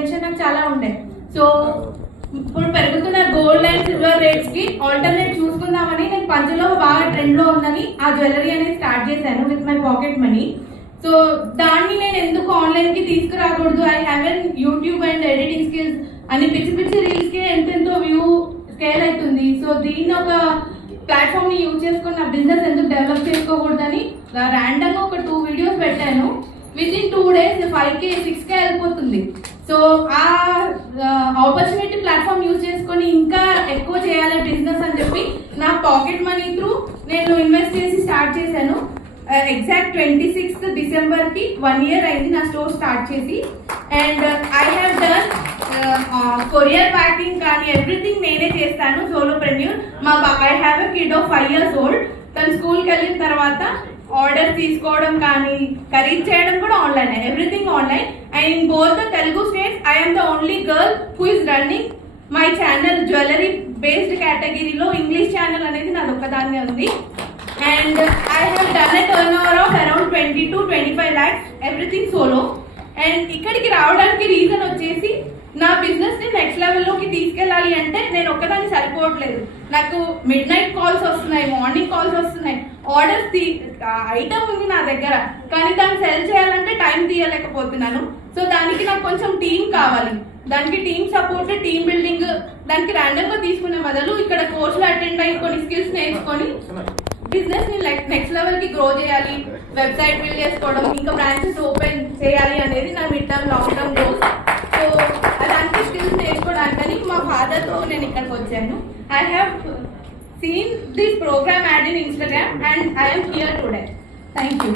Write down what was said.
Tension నాకు చాలా ఉండే. సో ఇప్పుడు పెరుగుతున్న గోల్డ్ అండ్ సిల్వర్ రేట్స్ కి ఆల్టర్నేట్ చూసుకుందామని నేను పంచలో బాగా ట్రెండ్ లో ఉందని ఆ జ్యువెలరీ అనేది స్టార్ట్ చేశాను with my pocket money. So దాన్ని నేను ఎందుకు ఆన్లైన్ కి తీసుకురాకూడదు, I have an YouTube and editing skills అని పిచ్చి పిచ్చి రీల్స్ కి ఎంతెంతో వ్యూ స్కేల్ అవుతుంది. సో దీన్ని ఒక ప్లాట్ఫామ్ ని యూజ్ చేసుకుని నా బిజినెస్ ఎందుకు డెవలప్ చేసుకోకూడదని ర్యాండమ్ గా ఒక 2 వీడియోస్ పెట్టాను. With in 2 days 5K 6K వెళ్ళిపోతుంది. సో ఆ ఆపర్చునిటీ ప్లాట్ఫామ్ యూజ్ చేసుకొని ఇంకా ఎక్కువ చేయాలి బిజినెస్ అని చెప్పి నా పాకెట్ మనీ త్రూ నేను ఇన్వెస్ట్ చేసి స్టార్ట్ చేశాను. ఎగ్జాక్ట్ 26th December కి 1 year అయింది నా స్టోర్ స్టార్ట్ చేసి. And I have done courier packing కానీ ఎవ్రీథింగ్ నేనే చేస్తాను. Solopreneur. I have a kid of 5 years old. తను స్కూల్కి వెళ్ళిన తర్వాత ఆర్డర్ తీసుకోవడం కానీ ఖరీదు చేయడం కూడా online, everything online. And in both the Telugu states I'm the only girl who is running my channel jewellery based కేటగిరీలో. ఇంగ్లీష్ ఛానల్ అనేది నాది ఒక్కదాన్నే ఉంది. And I have done a turn over of around 20 to 25 lakhs everything solo. And ఇక్కడికి రావడానికి reason వచ్చేసి నా business ని నెక్స్ట్ లెవెల్లోకి తీసుకెళ్ళాలి అంటే నేను ఒక్కదాన్ని సరిపోవట్లేదు. నాకు మిడ్ నైట్ కాల్స్ వస్తున్నాయి, మార్నింగ్ కాల్స్ వస్తున్నాయి, ఆర్డర్స్ ఐటమ్ ఉంది నా దగ్గర, కానీ దాన్ని సెల్ చేయాలంటే టైం తీయలేకపోతున్నాను. సో దానికి నాకు కొంచెం టీం కావాలి. దానికి టీం సపోర్ట్, టీం బిల్డింగ్, దానికి ర్యాండమ్ గా తీసుకునే బదులు ఇక్కడ కోర్సులు అటెండ్ అయ్యి కొన్ని స్కిల్స్ నేర్చుకొని బిజినెస్ ని నెక్స్ట్ లెవెల్ కి గ్రో చేయాలి, వెబ్సైట్ బిల్డ్ చేసుకోవడం, ఇంకా బ్రాంచెస్ ఓపెన్ చేయాలి అనేది నా mid term long term goals. So అలాంటి స్కిల్స్ నేర్చుకోవడానికి మా ఫాదర్ తో నేను ఇక్కడికి వచ్చాను. I have seen this programme ad in Instagram and I am here today. Thank you.